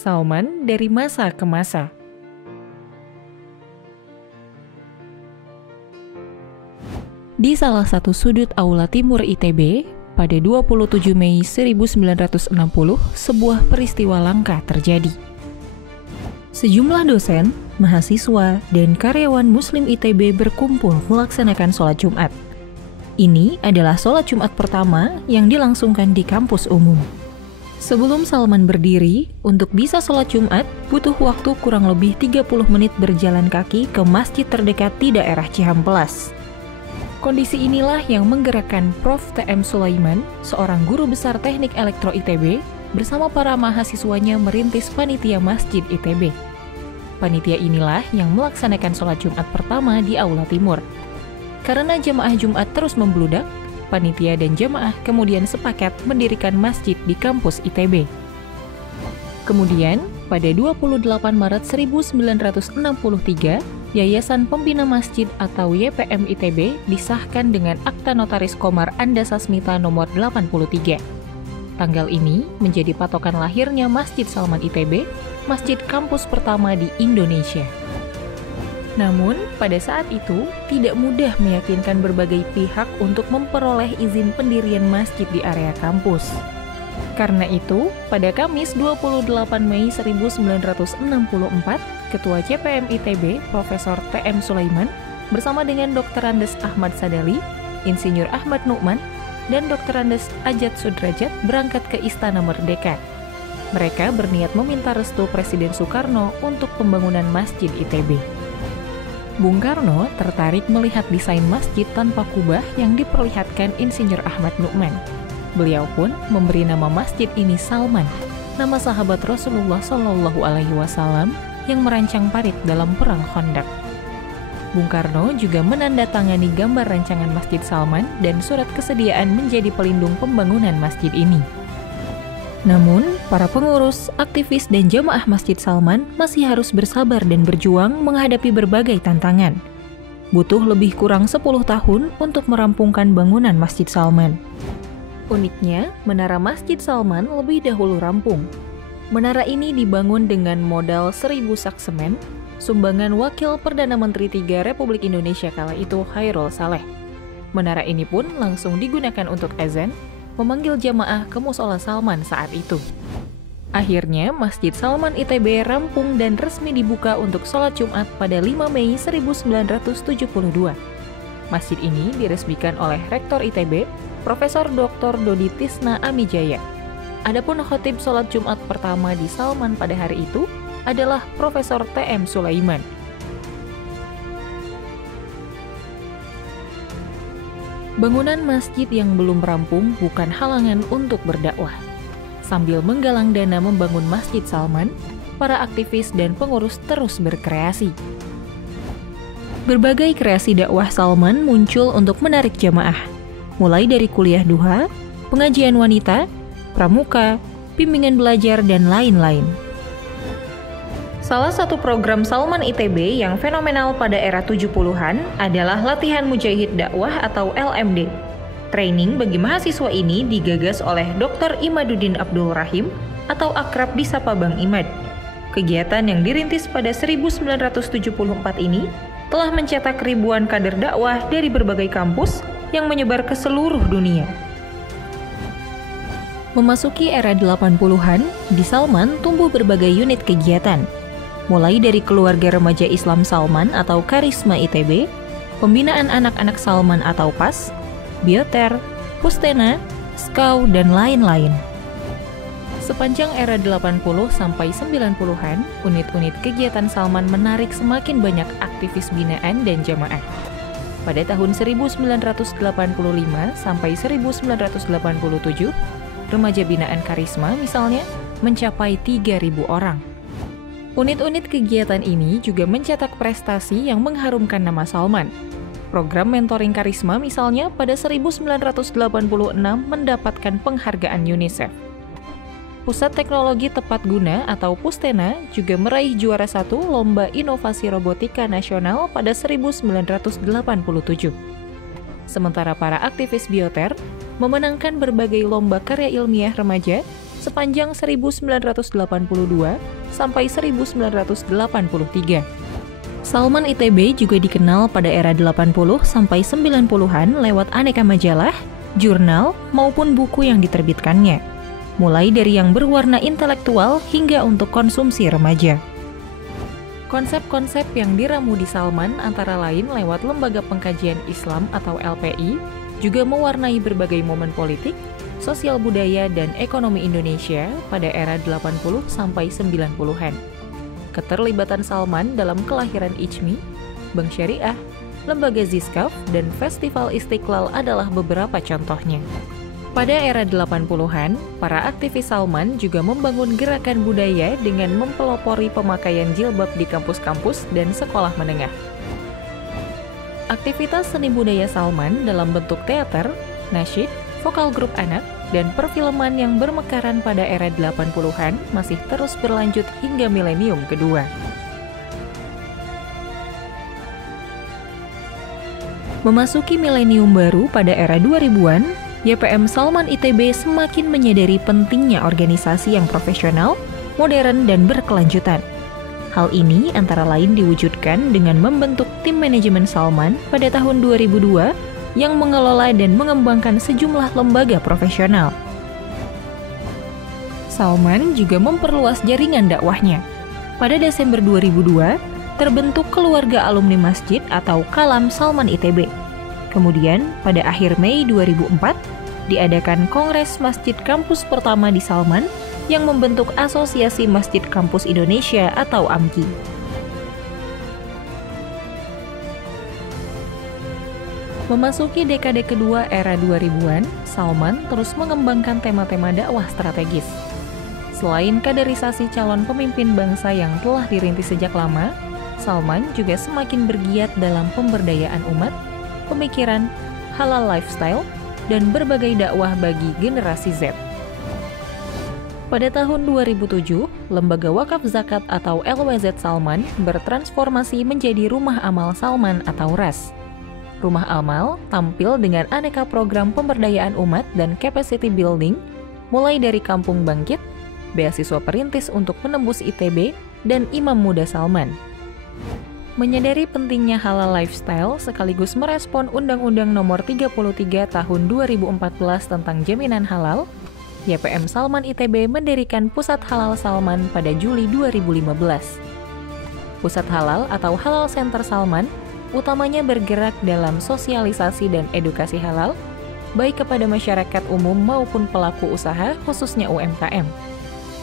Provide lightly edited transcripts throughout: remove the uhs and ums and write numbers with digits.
Salman dari masa ke masa. Di salah satu sudut aula timur ITB, pada 27 Mei 1960, sebuah peristiwa langka terjadi. Sejumlah dosen, mahasiswa, dan karyawan Muslim ITB berkumpul melaksanakan sholat Jumat. Ini adalah sholat Jumat pertama yang dilangsungkan di kampus umum. Sebelum Salman berdiri, untuk bisa sholat Jumat, butuh waktu kurang lebih 30 menit berjalan kaki ke masjid terdekat di daerah Cihampelas. Kondisi inilah yang menggerakkan Prof. T.M. Sulaiman, seorang guru besar teknik elektro ITB, bersama para mahasiswanya merintis panitia masjid ITB. Panitia inilah yang melaksanakan sholat Jumat pertama di Aula Timur. Karena jamaah Jumat terus membludak, panitia dan jamaah kemudian sepakat mendirikan masjid di kampus ITB. Kemudian, pada 28 Maret 1963, Yayasan Pembina Masjid atau YPM ITB disahkan dengan Akta Notaris Komar Anda Sasmita nomor 83. Tanggal ini menjadi patokan lahirnya Masjid Salman ITB, masjid kampus pertama di Indonesia. Namun, pada saat itu, tidak mudah meyakinkan berbagai pihak untuk memperoleh izin pendirian masjid di area kampus. Karena itu, pada Kamis 28 Mei 1964, Ketua CPM ITB, Profesor T.M. Sulaiman, bersama dengan Dr. Andes Ahmad Sadali, Insinyur Ahmad Nu'man, dan Dr. Andes Ajat Sudrajat berangkat ke Istana Merdeka. Mereka berniat meminta restu Presiden Soekarno untuk pembangunan Masjid ITB. Bung Karno tertarik melihat desain masjid tanpa kubah yang diperlihatkan Insinyur Ahmad Nu'man. Beliau pun memberi nama masjid ini Salman, nama sahabat Rasulullah SAW yang merancang parit dalam Perang Khandaq. Bung Karno juga menandatangani gambar rancangan Masjid Salman dan surat kesediaan menjadi pelindung pembangunan masjid ini. Namun, para pengurus, aktivis, dan jamaah Masjid Salman masih harus bersabar dan berjuang menghadapi berbagai tantangan. Butuh lebih kurang 10 tahun untuk merampungkan bangunan Masjid Salman. Uniknya, menara Masjid Salman lebih dahulu rampung. Menara ini dibangun dengan modal 1.000 sak semen, sumbangan Wakil Perdana Menteri III Republik Indonesia kala itu Khairul Saleh. Menara ini pun langsung digunakan untuk azan, memanggil jamaah ke Mushola Salman saat itu. Akhirnya, Masjid Salman ITB rampung dan resmi dibuka untuk sholat Jumat pada 5 Mei 1972. Masjid ini diresmikan oleh Rektor ITB, Profesor Dr. Dodi Tisna Amijaya. Adapun khotib sholat Jumat pertama di Salman pada hari itu adalah Profesor T.M. Sulaiman. Bangunan masjid yang belum rampung bukan halangan untuk berdakwah. Sambil menggalang dana membangun Masjid Salman, para aktivis dan pengurus terus berkreasi. Berbagai kreasi dakwah Salman muncul untuk menarik jamaah, mulai dari kuliah duha, pengajian wanita, pramuka, bimbingan belajar, dan lain-lain. Salah satu program Salman ITB yang fenomenal pada era 70-an adalah Latihan Mujahid Dakwah atau LMD. Training bagi mahasiswa ini digagas oleh Dr. Imaduddin Abdul Rahim atau akrab disapa Bang Imad. Kegiatan yang dirintis pada 1974 ini telah mencetak ribuan kader dakwah dari berbagai kampus yang menyebar ke seluruh dunia. Memasuki era 80-an, di Salman tumbuh berbagai unit kegiatan. Mulai dari keluarga remaja Islam Salman atau Karisma ITB, pembinaan anak-anak Salman atau PAS, Bioter, Pustena, Skau, dan lain-lain. Sepanjang era 80 sampai 90-an, unit-unit kegiatan Salman menarik semakin banyak aktivis binaan dan jamaah. Pada tahun 1985 sampai 1987, remaja binaan Karisma misalnya mencapai 3.000 orang. Unit-unit kegiatan ini juga mencetak prestasi yang mengharumkan nama Salman. Program mentoring Karisma misalnya pada 1986 mendapatkan penghargaan UNICEF. Pusat Teknologi Tepat Guna atau Pustena juga meraih juara 1 Lomba Inovasi Robotika Nasional pada 1987. Sementara para aktivis Bioter memenangkan berbagai lomba karya ilmiah remaja sepanjang 1982 sampai 1983. Salman ITB juga dikenal pada era 80 sampai 90-an lewat aneka majalah, jurnal, maupun buku yang diterbitkannya, mulai dari yang berwarna intelektual hingga untuk konsumsi remaja. Konsep-konsep yang diramu di Salman antara lain lewat Lembaga Pengkajian Islam atau LPI, juga mewarnai berbagai momen politik, sosial budaya, dan ekonomi Indonesia pada era 80 sampai 90-an. Keterlibatan Salman dalam kelahiran ICMI, Bank Syariah, Lembaga Ziskaf, dan Festival Istiqlal adalah beberapa contohnya. Pada era 80-an, para aktivis Salman juga membangun gerakan budaya dengan mempelopori pemakaian jilbab di kampus-kampus dan sekolah menengah. Aktivitas seni budaya Salman dalam bentuk teater, nasyid, vokal grup anak, dan perfilman yang bermekaran pada era 80-an masih terus berlanjut hingga milenium kedua. Memasuki milenium baru pada era 2000-an, YPM Salman ITB semakin menyadari pentingnya organisasi yang profesional, modern, dan berkelanjutan. Hal ini antara lain diwujudkan dengan membentuk tim manajemen Salman pada tahun 2002 yang mengelola dan mengembangkan sejumlah lembaga profesional. Salman juga memperluas jaringan dakwahnya. Pada Desember 2002, terbentuk Keluarga Alumni Masjid atau Kalam Salman ITB. Kemudian, pada akhir Mei 2004, diadakan Kongres Masjid Kampus pertama di Salman yang membentuk Asosiasi Masjid Kampus Indonesia atau AMKI. Memasuki dekade kedua era 2000-an, Salman terus mengembangkan tema-tema dakwah strategis. Selain kaderisasi calon pemimpin bangsa yang telah dirintis sejak lama, Salman juga semakin bergiat dalam pemberdayaan umat, pemikiran, halal lifestyle, dan berbagai dakwah bagi generasi Z. Pada tahun 2007, Lembaga Wakaf Zakat atau LWZ Salman bertransformasi menjadi Rumah Amal Salman atau RAS. Rumah Amal tampil dengan aneka program pemberdayaan umat dan capacity building, mulai dari Kampung Bangkit, beasiswa perintis untuk menembus ITB, dan Imam Muda Salman. Menyadari pentingnya halal lifestyle sekaligus merespon Undang-Undang Nomor 33 Tahun 2014 tentang Jaminan Halal, YPM Salman ITB mendirikan Pusat Halal Salman pada Juli 2015. Pusat Halal atau Halal Center Salman utamanya bergerak dalam sosialisasi dan edukasi halal, baik kepada masyarakat umum maupun pelaku usaha, khususnya UMKM.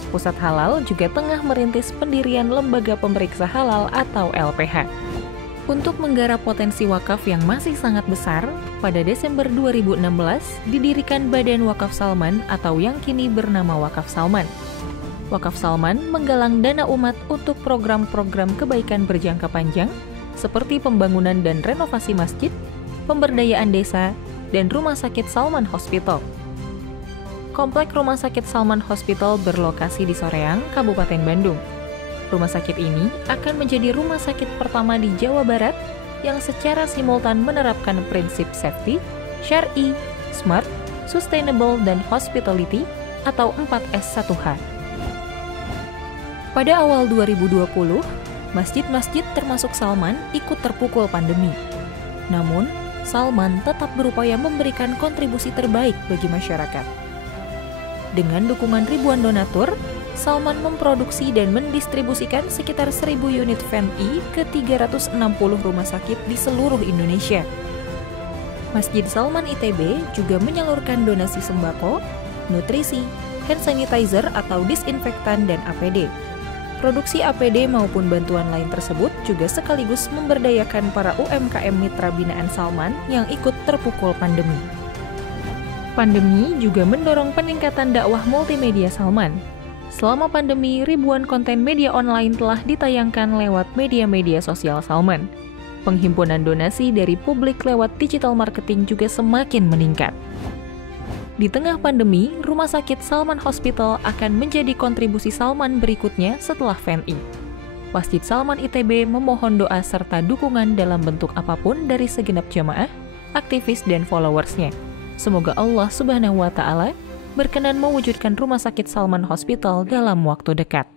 Pusat Halal juga tengah merintis pendirian Lembaga Pemeriksa Halal atau LPH. Untuk menggarap potensi wakaf yang masih sangat besar, pada Desember 2016 didirikan Badan Wakaf Salman atau yang kini bernama Wakaf Salman. Wakaf Salman menggalang dana umat untuk program-program kebaikan berjangka panjang seperti pembangunan dan renovasi masjid, pemberdayaan desa, dan Rumah Sakit Salman Hospital. Komplek Rumah Sakit Salman Hospital berlokasi di Soreang, Kabupaten Bandung. Rumah sakit ini akan menjadi rumah sakit pertama di Jawa Barat yang secara simultan menerapkan prinsip safety, syar'i, smart, sustainable, dan hospitality atau 4S1H. Pada awal 2020, masjid-masjid termasuk Salman ikut terpukul pandemi. Namun, Salman tetap berupaya memberikan kontribusi terbaik bagi masyarakat. Dengan dukungan ribuan donatur, Salman memproduksi dan mendistribusikan sekitar 1.000 unit FENI ke 360 rumah sakit di seluruh Indonesia. Masjid Salman ITB juga menyalurkan donasi sembako, nutrisi, hand sanitizer atau disinfektan, dan APD. Produksi APD maupun bantuan lain tersebut juga sekaligus memberdayakan para UMKM mitra binaan Salman yang ikut terpukul pandemi. Pandemi juga mendorong peningkatan dakwah multimedia Salman. Selama pandemi, ribuan konten media online telah ditayangkan lewat media-media sosial Salman. Penghimpunan donasi dari publik lewat digital marketing juga semakin meningkat. Di tengah pandemi, Rumah Sakit Salman Hospital akan menjadi kontribusi Salman berikutnya setelah FENI. Masjid Salman ITB memohon doa serta dukungan dalam bentuk apapun dari segenap jamaah, aktivis, dan followersnya. Semoga Allah Subhanahu wa Ta'ala berkenan mewujudkan Rumah Sakit Salman Hospital dalam waktu dekat.